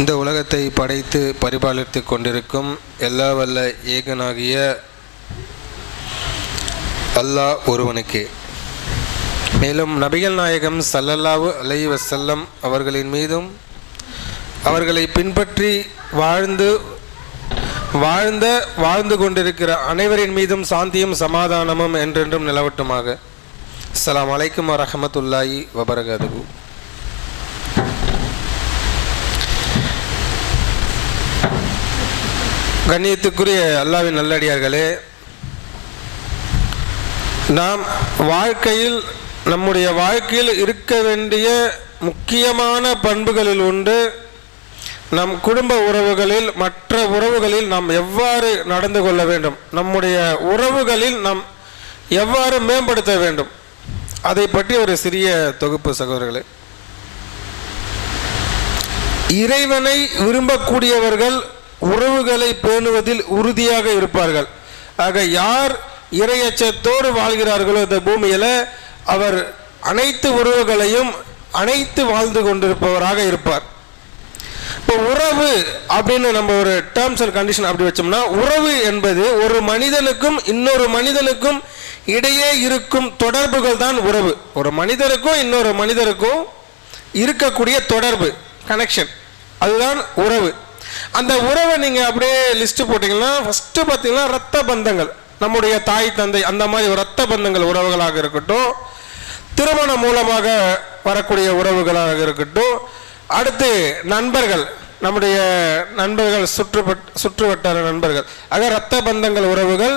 இந்த உலகத்தை படைத்து பரிபாலித்து கொண்டிருக்கும் எல்லா வல்ல ஏகனாகிய அல்லாஹ் ஒருவனுக்கே. மேலும் நபிகள் நாயகம் ஸல்லல்லாஹு அலைஹி வஸல்லம் அவர்களின் மீதும் அவர்களை பின்பற்றி வாழ்ந்து கொண்டிருக்கிற அனைவரின் மீதும் சாந்தியும் சமாதானமும் என்றென்றும் நிலவட்டுமாக. அஸ்ஸலாமு அலைக்கும் வரஹ்மத்துல்லாஹி வபரகாத்துஹு. கண்ணியத்துக்குரிய அல்லாஹ்வின் நல்லடியார்களே, நாம் நம்முடைய வாழ்க்கையில் இருக்க வேண்டிய முக்கியமான பண்புகளில் ஒன்று நம் குடும்ப உறவுகளில், மற்ற உறவுகளில் நாம் எவ்வாறு நடந்து கொள்ள வேண்டும், நம்முடைய உறவுகளில் நாம் எவ்வாறு மேம்படுத்த வேண்டும், அதை பற்றி ஒரு சிறிய தொகுப்பு சகோதரர்களே. இறைவனை விரும்பக்கூடியவர்கள் உறவுகளை பேணுவதில் உறுதியாக இருப்பார்கள். ஆக யார் இறையச்சத்தோடு வாழ்கிறார்களோ இந்த பூமியில் அவர் அனைத்து உறவுகளையும் அனைத்து வாழ்ந்து கொண்டிருப்பவராக இருப்பார். இப்போ உறவு அப்படின்னு நம்ம ஒரு டேர்ம்ஸ் அண்ட் கண்டிஷன் அப்படி வச்சோம்னா, உறவு என்பது ஒரு மனிதனுக்கும் இன்னொரு மனிதனுக்கும் இடையே இருக்கும் தொடர்புகள் தான் உறவு. ஒரு மனிதருக்கும் இன்னொரு மனிதருக்கும் இருக்கக்கூடிய தொடர்பு, கனெக்ஷன், அதுதான் உறவு. அந்த உறவை நீங்கள் அப்படியே லிஸ்ட்டு போட்டிங்கன்னா ஃபஸ்ட்டு பார்த்தீங்கன்னா இரத்த பந்தங்கள், நம்முடைய தாய் தந்தை, அந்த மாதிரி ஒரு இரத்த பந்தங்கள் உறவுகளாக இருக்கட்டும், திருமணம் மூலமாக வரக்கூடிய உறவுகளாக இருக்கட்டும், அடுத்து நண்பர்கள், நம்முடைய நண்பர்கள், சுற்றுவட்டார நண்பர்கள், ஆக இரத்த பந்தங்கள் உறவுகள்,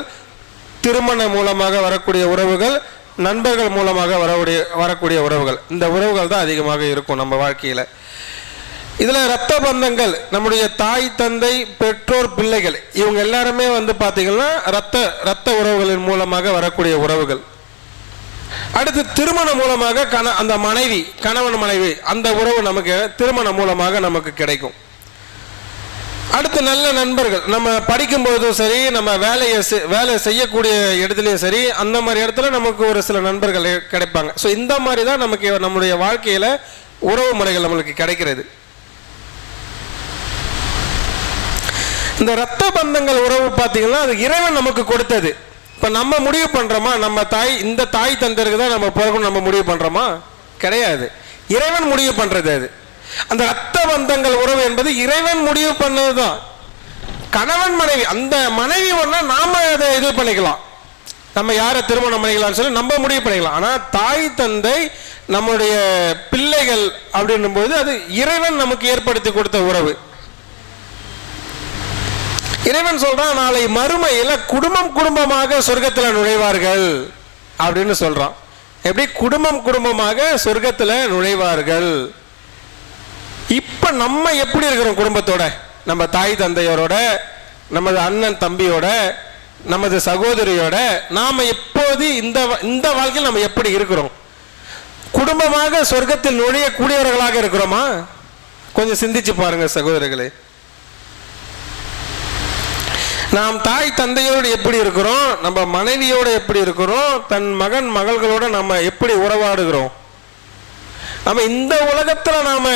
திருமணம் மூலமாக வரக்கூடிய உறவுகள், நண்பர்கள் மூலமாக வரக்கூடிய உறவுகள். இந்த உறவுகள் தான் அதிகமாக இருக்கும் நம்ம வாழ்க்கையில். இதில் இரத்த பந்தங்கள், நம்முடைய தாய் தந்தை பெற்றோர் பிள்ளைகள், இவங்க எல்லாருமே பார்த்தீங்கன்னா இரத்த உறவுகளின் மூலமாக வரக்கூடிய உறவுகள். அடுத்து திருமணம் மூலமாக அந்த மனைவி, கணவன் மனைவி, அந்த உறவு நமக்கு திருமணம் மூலமாக நமக்கு கிடைக்கும். அடுத்து நல்ல நண்பர்கள், நம்ம படிக்கும்போதும் சரி, நம்ம வேலை செய்யக்கூடிய இடத்துலையும் சரி, அந்த மாதிரி இடத்துல நமக்கு ஒரு சில நண்பர்கள் கிடைப்பாங்க. ஸோ இந்த மாதிரி தான் நமக்கு நம்முடைய வாழ்க்கையில் உறவு முறைகள் நம்மளுக்கு கிடைக்கிறது. இந்த இரத்த பந்தங்கள் உறவு பார்த்தீங்கன்னா அது இறைவன் நமக்கு கொடுத்தது. இப்போ நம்ம முடிவு பண்ணுறோமா, நம்ம இந்த தாய் தந்தருக்கு தான் நம்ம பிறகு நம்ம முடிவு பண்ணுறோமா? கிடையாது, இறைவன் முடிவு பண்ணுறது அது. அந்த இரத்த பந்தங்கள் உறவு என்பது இறைவன் முடிவு பண்ணது தான். கணவன் மனைவி, அந்த மனைவி ஒன்றா நாம் அதை இது பண்ணிக்கலாம், நம்ம யாரை திருமணம் பண்ணிக்கலாம்னு சொல்லி நம்ம முடிவு பண்ணிக்கலாம். ஆனால் தாய் தந்தை, நம்முடைய பிள்ளைகள் அப்படின்னும் போது அது இறைவன் நமக்கு ஏற்படுத்தி கொடுத்த உறவு. இறைவன் சொல்றான், நாளை மறுமையில் குடும்பமாக சொர்க்கத்தில் நுழைவார்கள் அப்படின்னு சொல்றான். எப்படி குடும்பமாக சொர்க்கத்தில் நுழைவார்கள்? இப்ப நம்ம எப்படி இருக்கிறோம் குடும்பத்தோட, நம்ம தாய் தந்தையோட, நமது அண்ணன் தம்பியோட, நமது சகோதரியோட, நாம எப்போது இந்த வாழ்க்கையில் நம்ம எப்படி இருக்கிறோம்? குடும்பமாக சொர்க்கத்தில் நுழையக்கூடியவர்களாக இருக்கிறோமா? கொஞ்சம் சிந்திச்சு பாருங்க சகோதரர்களே. நாம் தாய் தந்தையோடு எப்படி இருக்கிறோம், நம்ம மனைவியோடு எப்படி இருக்கிறோம், தன் மகன் மகள்களோட நம்ம எப்படி உறவாடுகிறோம்? நம்ம இந்த உலகத்தில் நாம்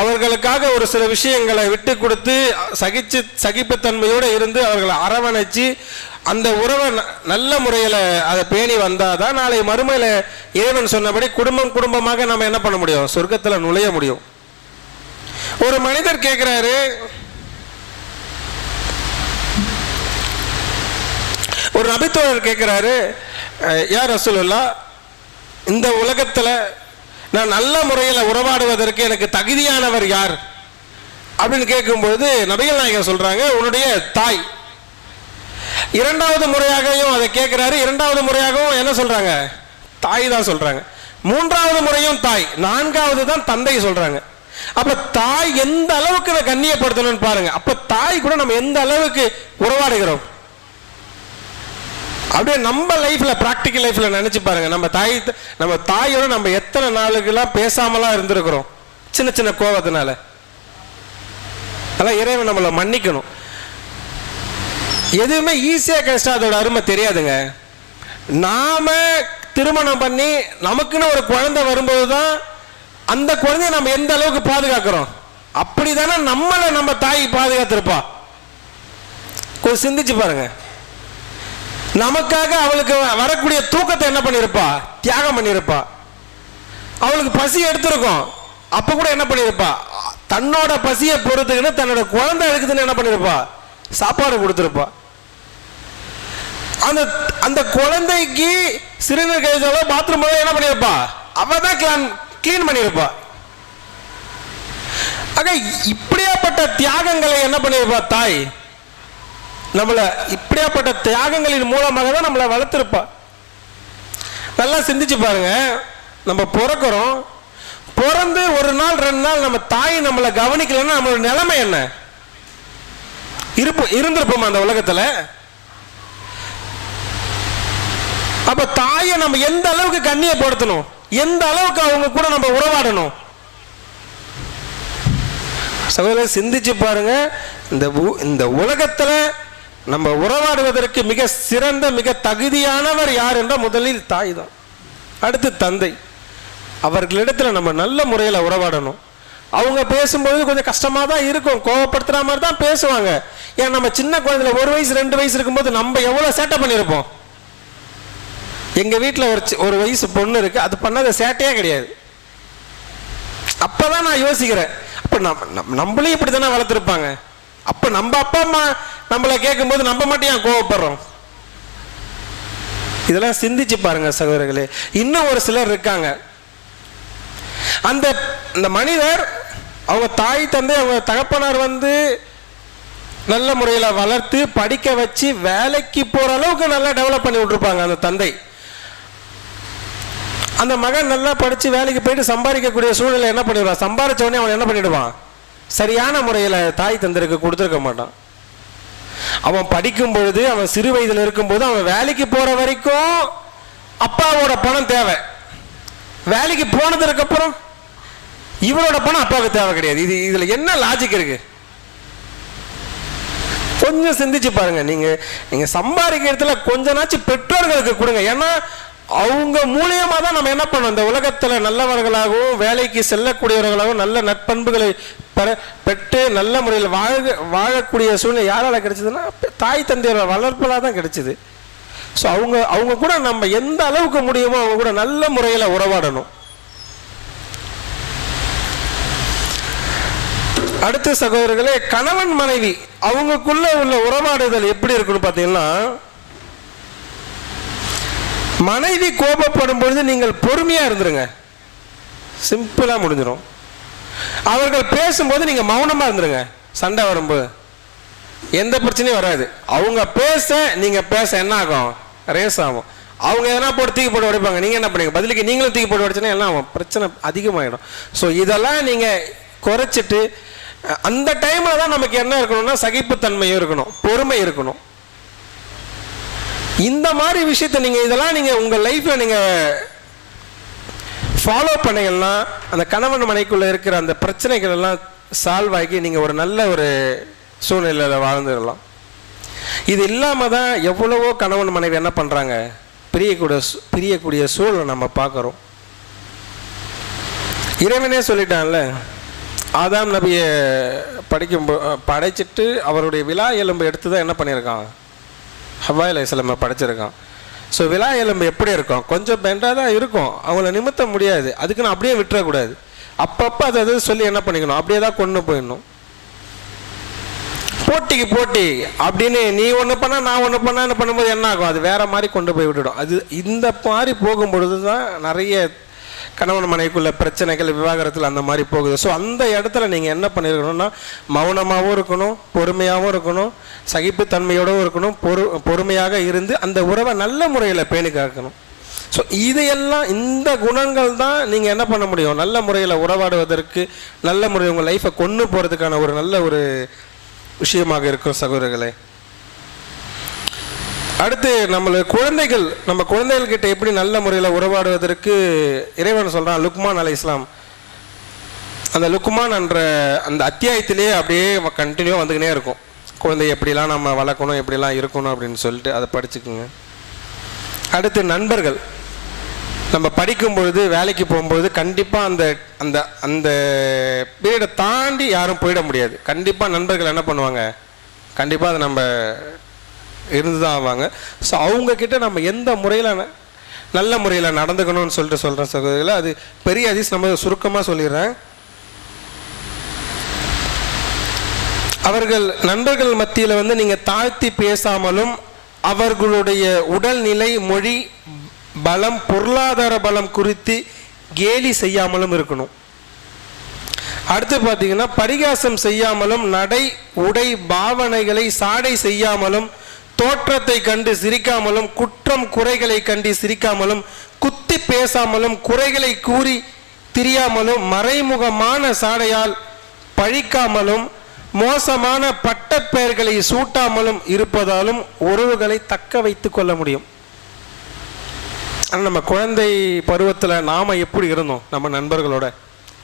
அவர்களுக்காக ஒரு சில விஷயங்களை விட்டு கொடுத்து சகிப்புத்தன்மையோடு இருந்து அவர்களை அரவணைச்சு அந்த உறவை நல்ல முறையில் அதை பேணி வந்தால் தான் நாளை மறுமையில் இறைவன் சொன்னபடி குடும்பமாக நம்ம என்ன பண்ண முடியும்? சொர்க்கத்தில் நுழைய முடியும். ஒரு மனிதர் கேட்குறாரு, ஒரு நபித்தோழர் கேட்குறாரு, யா ரசூலுல்லாஹ், இந்த உலகத்தில் நான் நல்ல முறையில் உறவாடுவதற்கு எனக்கு தகுதியானவர் யார் அப்படின்னு கேட்கும்போது நபிகள் நாயகம் சொல்றாங்க, உன்னுடைய தாய். இரண்டாவது முறையாகவும் அதை கேட்குறாரு, இரண்டாவது முறையாகவும் என்ன சொல்றாங்க? தாய் தான் சொல்றாங்க. மூன்றாவது முறையும் தாய், நான்காவது தான் தந்தை சொல்றாங்க. அப்ப தாய் எந்த அளவுக்கு நான் கண்ணியப்படுத்தணும்னு பாருங்க. அப்ப தாய் கூட நம்ம எந்த அளவுக்கு உறவாடுகிறோம் அப்படியே நம்ம லைஃப்ல, பிராக்டிக்கல் லைஃப்ல நினைச்சு பாருங்க. நம்ம தாயோட நம்ம எத்தனை நாளுக்கெல்லாம் பேசாமலாம் இருந்திருக்கிறோம், சின்ன சின்ன கோபத்தினால. அதெல்லாம் இறைவன் நம்மளை மன்னிக்கணும். எதுவுமே ஈஸியா கிடைச்சா அதோட அருமை தெரியாதுங்க. நாம திருமணம் பண்ணி நமக்குன்னு ஒரு குழந்தை வரும்போது தான் அந்த குழந்தைய நம்ம எந்த அளவுக்கு பாதுகாக்கிறோம். அப்படிதானே நம்மளை நம்ம தாய் பாதுகாத்திருப்பா? கொஞ்சம் சிந்திச்சு பாருங்க. நமக்காக அவளுக்கு வரக்கூடிய தூக்கத்தை என்ன பண்ணிருப்பா? தியாகம் பண்ணிருப்பா. அவளுக்கு பசி எடுத்திருக்கும், அப்ப கூட என்ன பண்ணிருப்பா? தன்னோட பசியை பொறுத்துக்கின்னு தன்னோட குழந்தை எடுக்குதுன்னு என்ன பண்ணிருப்பா? சாப்பாடு கொடுத்திருப்பா. அந்த அந்த குழந்தைக்கு சிறுநீர் கழிச்சாலோ பாத்ரூம் என்ன பண்ணிருப்பா? அவ தான் கிளீன் பண்ணிருப்பா. ஆக இப்படியாப்பட்ட தியாகங்களை என்ன பண்ணிருப்பா தாய்? நம்மளை இப்படியாப்பட்ட தியாகங்களின் மூலமாக தான் நம்மளை வளர்த்திருப்பா. நல்லா சிந்திச்சு பாருங்க. நம்ம பிறக்கிறோம், பிறந்து ஒரு நாள் 2 நாள் நம்ம தாய் நம்மளை கவனிக்கலன்னா நம்மளோட நிலைமை என்ன இருந்திருப்போமா அந்த உலகத்துல? அப்ப தாயை நம்ம எந்த அளவுக்கு கண்ணியப்படுத்தணும், எந்த அளவுக்கு அவங்க கூட நம்ம உறவாடணும்? சகோதரர் சிந்திச்சு பாருங்க. இந்த உலகத்துல நம்ம உறவாடுவதற்கு மிக சிறந்த மிக தகுதியானவர் யார் என்றால் முதலில் தாய் தான், அடுத்து தந்தை. அவர்களிடத்துல நம்ம நல்ல முறையில் உறவாடணும். அவங்க பேசும்போது கொஞ்சம் கஷ்டமாக தான் இருக்கும், கோவப்படுத்துகிற மாதிரி தான் பேசுவாங்க. ஏன் நம்ம சின்ன குழந்தைல 1 வயசு 2 வயசு இருக்கும்போது நம்ம எவ்வளோ சேட்டை பண்ணியிருப்போம். எங்கள் வீட்டில் ஒரு வயசு பொண்ணு இருக்கு, அது பண்ணாத சேட்டையே கிடையாது. அப்போதான் நான் யோசிக்கிறேன், அப்போ நம்மளையும் இப்படி தானே வளர்த்துருப்பாங்க. அப்போ நம்ம அப்பா அம்மா நம்மளை கேட்கும்போது நம்ம மட்டும் ஏன் கோவப்படுறோம்? இதெல்லாம் சிந்திச்சு பாருங்க சகோதரர்களே. இன்னும் ஒரு சிலர் இருக்காங்க, அந்த மனிதர் அவங்க தாய் தந்தை அவங்க தகப்பனார் நல்ல முறையில் வளர்த்து படிக்க வச்சு வேலைக்கு போற அளவுக்கு நல்லா டெவலப் பண்ணி விட்டுருப்பாங்க அந்த தந்தை. அந்த மகன் நல்லா படிச்சு வேலைக்கு போயிட்டு சம்பாதிக்கக்கூடிய சூழ்நிலை என்ன பண்ணிடுவான்? சம்பாதிச்ச உடனே அவன் என்ன பண்ணிடுவான்? சரியான முறையில் தாய் தந்தருக்கு கொடுத்துருக்க மாட்டான். அவன் படிக்கும் பொழுது, அவன் சிறு வயதில் இருக்கும்போது, அவன் வேலைக்கு போற வரைக்கும் அப்பாவோட பணம் தேவை. வேலைக்கு போனதுக்கு அப்புறம் இவரோட பணம் அப்பாவுக்கு தேவை கிடையாது. இதுல என்ன லாஜிக் இருக்கு? கொஞ்சம் சிந்திச்சு பாருங்க. நீங்க சம்பாதிக்கிறதுல கொஞ்ச நாச்சும் பெற்றோர்களுக்கு கொடுங்க. ஏன்னா அவங்க மூலியமா தான் நம்ம என்ன பண்ணோம், இந்த உலகத்துல நல்லவர்களாகவும் வேலைக்கு செல்லக்கூடியவர்களாகவும் நல்ல நற்பண்புகளை பெற்று நல்ல முறையில் வாழக்கூடிய சூழ்நிலை யாரால கிடைச்சதுன்னா தாய் தந்தையோட வளர்ப்பெல்லாம் தான் கிடைச்சது. ஸோ அவங்க கூட நம்ம எந்த அளவுக்கு முடியுமோ அவங்க கூட நல்ல முறையில் உறவாடணும். அடுத்த சகோதரர்களே, கணவன் மனைவி அவங்களுக்குள்ள உள்ள உறவாடுதல் எப்படி இருக்குன்னு பார்த்தீங்கன்னா, மனைவி கோபப்படும் பொழுது நீங்கள் பொறுமையா இருந்துருங்க, சிம்பிளா முடிஞ்சிடும். அவர்கள் பேசும்போது நீங்க மௌனமா இருந்துருங்க. சண்டை வரும்போது எந்த பிரச்சனையும் வராது. அவங்க பேச நீங்க பேச என்ன ஆகும்? ரேஸ் ஆகும். அவங்க எதனா போட்டு தூக்கி போட்டு உடைப்பாங்க, நீங்க என்ன பண்ணுங்க? பதிலுக்கு நீங்களும் தூக்கி போட்டு உடைச்சுன்னா என்ன ஆகும்? பிரச்சனை அதிகமாகிடும். ஸோ இதெல்லாம் நீங்க குறைச்சிட்டு அந்த டைம்ல தான் நமக்கு என்ன இருக்கணும்னா சகிப்புத்தன்மையும் இருக்கணும், பொறுமை இருக்கணும். இந்த மாதிரி விஷயத்தை இதெல்லாம் நீங்க உங்க லைஃப்ல நீங்க ஃபாலோ பண்ணீங்கன்னா அந்த கணவன் மனைக்குள்ள இருக்கிற அந்த பிரச்சனைகள் எல்லாம் சால்வ் ஆகி நீங்க ஒரு நல்ல ஒரு சூழ்நிலையில வாழ்ந்துடலாம். இது இல்லாம தான் எவ்வளவோ கணவன் மனைவி என்ன பண்றாங்க, பிரியக்கூடிய சூழலை நம்ம பார்க்கிறோம். இறைவனே சொல்லிட்டான்ல, ஆதாம் நபியை படைச்சிட்டு அவருடைய விலா எலும்பு எடுத்து தான் என்ன பண்ணியிருக்கான், ஹவ்வா அலைஹிஸ்ஸலாமை படைச்சிருக்கான். ஸோ விலா எலும்பு எப்படி இருக்கும்? கொஞ்சம் பெண்டாக தான் இருக்கும், அவங்கள நிமித்த முடியாது. அதுக்குன்னு அப்படியே விட்டுறக்கூடாது. அப்பப்போ அதை சொல்லி என்ன பண்ணிக்கணும், அப்படியே தான் கொண்டு போயிடணும். போட்டிக்கு போட்டி அப்படின்னு நீ ஒன்று பண்ணா நான் ஒன்று பண்ணான்னு பண்ணும்போது என்ன ஆகும்? அது வேற மாதிரி கொண்டு போய் விட்டுடும். அது இந்த மாதிரி போகும்பொழுது தான் நிறைய கணவன் மனைவிக்குள்ள பிரச்சனைகள் விவாகரத்தில் அந்த மாதிரி போகுது. ஸோ அந்த இடத்துல நீங்கள் என்ன பண்ணியிருக்கணும்னா மௌனமாகவும் இருக்கணும், பொறுமையாகவும் இருக்கணும், சகிப்புத்தன்மையோடவும் இருக்கணும், பொறுமையாக இருந்து அந்த உறவை நல்ல முறையில் பேணி காக்கணும். ஸோ இதையெல்லாம் இந்த குணங்கள் தான் நீங்கள் என்ன பண்ண முடியும், நல்ல முறையில் உறவாடுவதற்கு, நல்ல முறையில் உங்கள் லைஃப்பை கொண்டு போகிறதுக்கான ஒரு நல்ல ஒரு விஷயமாக இருக்கும் சகோதரர்களே. அடுத்து நம்ம குழந்தைகள் கிட்ட எப்படி நல்ல முறையில் உறவாடுவதற்கு இறைவன் சொல்றான். லுக்மான் அலைஹிஸ்ஸலாம், அந்த லுக்மான் என்ற அந்த அத்தியாயத்திலேயே அப்படியே கண்டினியூவாக வந்துக்கினே இருக்கும். குழந்தைய எப்படிலாம் நம்ம வளர்க்கணும், எப்படிலாம் இருக்கணும் அப்படின்னு சொல்லிட்டு அதை படிச்சுக்குங்க. அடுத்து நண்பர்கள். நம்ம படிக்கும் பொழுது, வேலைக்கு போகும்பொழுது கண்டிப்பாக அந்த அந்த அந்த பீரியடை தாண்டி யாரும் போயிட முடியாது. கண்டிப்பாக நண்பர்கள் என்ன பண்ணுவாங்க, கண்டிப்பாக அதை நம்ம இருந்து தான் ஆவாங்க. ஸோ அவங்கக்கிட்ட நம்ம எந்த முறையில் நல்ல முறையில் நடந்துக்கணும்னு சொல்லிட்டு சொல்கிறேன் சகோதரிகளை. அது பெரிய ஹதீஸ், நம்ம சுருக்கமாக சொல்லிடுறேன். அவர்கள் நண்பர்கள் மத்தியில் நீங்கள் தாழ்த்தி பேசாமலும் அவர்களுடைய உடல்நிலை, மொழி பலம், பொருளாதார பலம் குறித்து கேலி செய்யாமலும் இருக்கணும். அடுத்து பார்த்தீங்கன்னா, பரிகாசம் செய்யாமலும், நடை உடை பாவனைகளை சாடை செய்யாமலும், தோற்றத்தை கண்டு சிரிக்காமலும், குற்றம் குறைகளை கண்டு சிரிக்காமலும், குத்தி பேசாமலும், குறைகளை கூறி திரியாமலும், மறைமுகமான சாடையால் பழிக்காமலும், மோசமான பட்டப்பெயர்களை சூட்டாமலும் இருப்பதாலும் உறவுகளை தக்க வைத்து கொள்ள முடியும். ஆனால் நம்ம குழந்தை பருவத்தில் நாம் எப்படி இருந்தோம், நம்ம நண்பர்களோட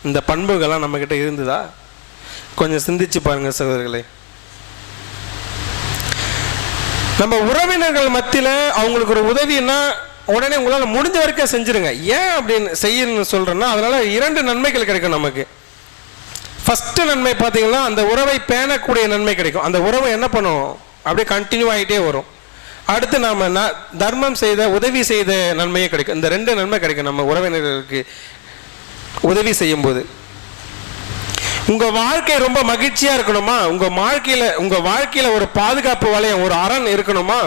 இந்த பண்புகள்லாம் நம்மக்கிட்ட இருந்ததா? கொஞ்சம் சிந்திச்சு பாருங்கள் சகோதரர்களே. நம்ம உறவினர்கள் மத்தியில் அவங்களுக்கு ஒரு உதவின்னா உடனே உங்களால் முடிஞ்ச வரைக்கும் செஞ்சுருங்க. ஏன் அப்படின்னு செய்யணும்னு சொல்கிறேன்னா, அதனால் 2 நன்மைகள் கிடைக்கும் நமக்கு. ஃபஸ்ட்டு நன்மை பார்த்தீங்கன்னா, அந்த உறவை பேணக்கூடிய நன்மை கிடைக்கும். அந்த உறவை என்ன பண்ணும், அப்படியே கண்டினியூ ஆகிட்டே வரும். அடுத்து நாம் தர்மம் செய்த, உதவி செய்த நன்மையே கிடைக்கும். இந்த 2 நன்மை கிடைக்கும் நம்ம உறவினர்களுக்கு உதவி செய்யும்போது. உங்கள் வாழ்க்கை ரொம்ப மகிழ்ச்சியாக இருக்கணுமா, உங்கள் வாழ்க்கையில் ஒரு பாதுகாப்பு வளையம், ஒரு அரண் இருக்கணுமா,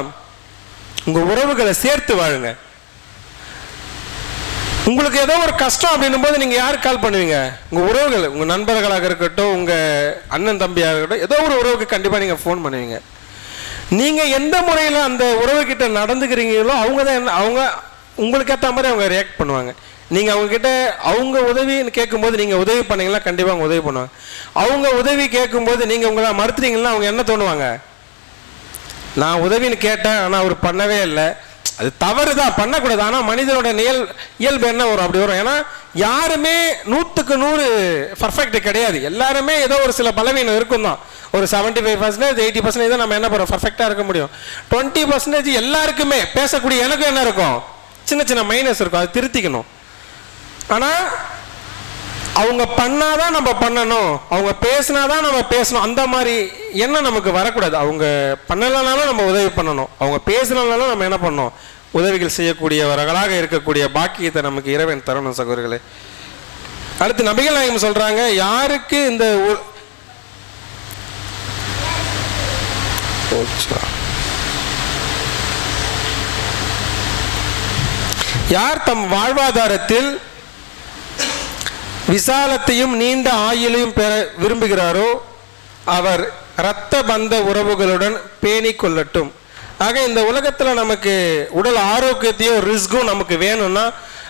உங்கள் உறவுகளை சேர்த்து வாழுங்க. உங்களுக்கு ஏதோ ஒரு கஷ்டம் அப்படின்னும் போது நீங்கள் யாருக்கு கால் பண்ணுவீங்க? உங்கள் உறவுகள், உங்கள் நண்பர்களாக இருக்கட்டும், உங்கள் அண்ணன் தம்பியாக இருக்கட்டும், ஏதோ ஒரு உறவுக்கு கண்டிப்பாக நீங்கள் ஃபோன் பண்ணுவீங்க. நீங்கள் எந்த முறையில் அந்த உறவுகிட்ட நடந்துக்கிறீங்களோ அவங்க உங்களுக்கு ஏற்ற மாதிரி அவங்க ரியாக்ட் பண்ணுவாங்க. நீங்கள் அவங்கக்கிட்ட அவங்க உதவின்னு கேட்கும்போது நீங்கள் உதவி பண்ணீங்கன்னா கண்டிப்பாக அவங்க உதவி பண்ணுவாங்க. அவங்க உதவி கேட்கும்போது நீங்கள் உங்களை மறுத்துறீங்கன்னா அவங்க என்ன தோணுவாங்க, நான் உதவின்னு கேட்டேன் ஆனால் அவர் பண்ணவே இல்லை, அது தவறு தான், பண்ணக்கூடாது. ஆனால் மனிதனோட இயல்பு என்ன வரும், அப்படி வரும். ஏன்னா யாருமே 100க்கு 100 பர்ஃபெக்ட் கிடையாது. எல்லாருமே ஏதோ ஒரு சில பலவீனம் இருக்கும் தான். ஒரு 75%, 80% தான் நம்ம என்ன பண்ணுறோம், பர்ஃபெக்டாக இருக்க முடியும். 20% எல்லாருக்குமே பேசக்கூடிய எனக்கும் என்ன இருக்கும், சின்ன சின்ன மைனஸ் இருக்கும், அது திருத்திக்கணும். ஆனால் அவங்க பண்ணாதான் நம்ம பண்ணணும், அவங்க பேசினாதான் நம்ம பேசணும், அந்த மாதிரி எண்ணம் நமக்கு வரக்கூடாது. அவங்க பண்ணலைனாலும் நம்ம உதவி பண்ணணும், அவங்க பேசினாலும் நம்ம என்ன பண்ணணும், உதவிகள் செய்யக்கூடியவர்களாக இருக்கக்கூடிய பாக்கியத்தை நமக்கு இறைவன் தரணும் சகோதரர்களே. அடுத்து நபிகள் நாயகம் சொல்றாங்க, யாருக்கு இந்த யார் தம் வாழ்வாதாரத்தில் விசாலத்தையும் நீண்ட ஆயுளையும் பெற விரும்புகிறாரோ அவர் இரத்த பந்த உறவுகளுடன் பேணி கொள்ளட்டும். ஆக இந்த உலகத்தில் நமக்கு உடல் ஆரோக்கியத்தையும் ரிஸ்க்கும் நமக்கு வேணும்னா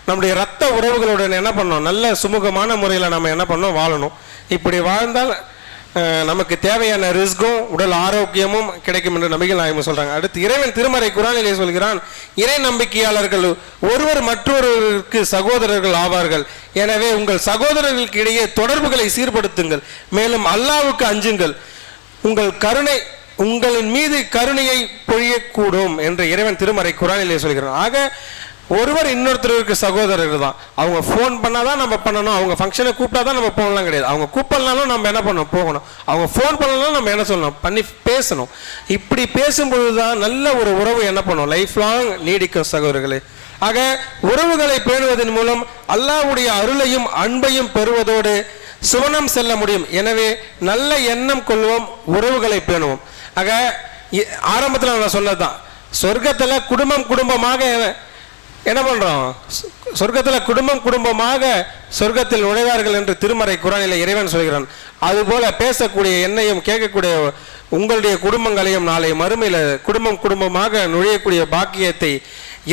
நம்முடைய இரத்த உறவுகளுடன் என்ன பண்ணணும், நல்ல சுமூகமான முறையில் நம்ம என்ன பண்ணணும், வாழணும். இப்படி வாழ்ந்தால் நமக்கு தேவையான ரிஸ்க்கும் உடல் ஆரோக்கியமும் கிடைக்கும் என்று நபிகள் நாயகம் சொல்றாங்க. அடுத்து இறைவன் திருமறை குர்ஆனிலே சொல்கிறான், இறை நம்பிக்கையாளர்கள் ஒருவர் மற்றொருவருக்கு சகோதரர்கள் ஆவார்கள். எனவே உங்கள் சகோதரர்களுக்கு இடையே தொடர்புகளை சீர்படுத்துங்கள், மேலும் அல்லாஹ்வுக்கு அஞ்சுங்கள், உங்களின் மீது கருணையை பொழியக்கூடும் என்று இறைவன் திருமறை குர்ஆனிலே சொல்கிறான். ஆக ஒருவர் இன்னொருத்தருக்கு சகோதரர்கள் தான். அவங்க ஃபோன் பண்ணாதான் நம்ம பண்ணணும், அவங்க ஃபங்க்ஷனை கூப்பிட்டா தான் நம்ம போகலாம் கிடையாது. அவங்க கூப்பிடனாலும் நம்ம என்ன பண்ணணும், போகணும். அவங்க ஃபோன் பண்ணலாம் நம்ம என்ன சொல்லணும், பண்ணி பேசணும். இப்படி பேசும்பொழுது தான் நல்ல ஒரு உறவு என்ன பண்ணும், லைஃப் லாங் நீடிக்கும் சகோதரர்களே. ஆக உறவுகளை பேணுவதன் மூலம் அல்லாஹ்வுடைய அருளையும் அன்பையும் பெறுவதோடு சுவனம் செல்ல முடியும். எனவே நல்ல எண்ணம் கொள்வோம், உறவுகளை பேணுவோம். ஆக ஆரம்பத்தில் நான் சொன்னதுதான், சொர்க்கத்தில் குடும்பமாக என்ன பண்றோம், சொர்க்கத்தில் குடும்பமாக சொர்க்கத்தில் நுழைவார்கள் என்று திருமறை குர்ஆனிலே இறைவன் சொல்கிறான். அதுபோல பேசக்கூடிய என்னையும் கேட்கக்கூடிய உங்களுடைய குடும்பங்களையும் நாளை மறுமையில் குடும்பமாக நுழையக்கூடிய பாக்கியத்தை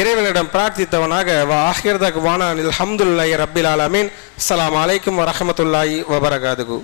இறைவனிடம் பிரார்த்தித்தவனாக ஆஹிர் தக்வானா அல்ஹம்துலில்லாஹி ரப்பில் ஆலமீன். அஸ்ஸலாமு அலைக்கும் வரஹ்மத்துல்லாஹி வபரகாத்துஹு.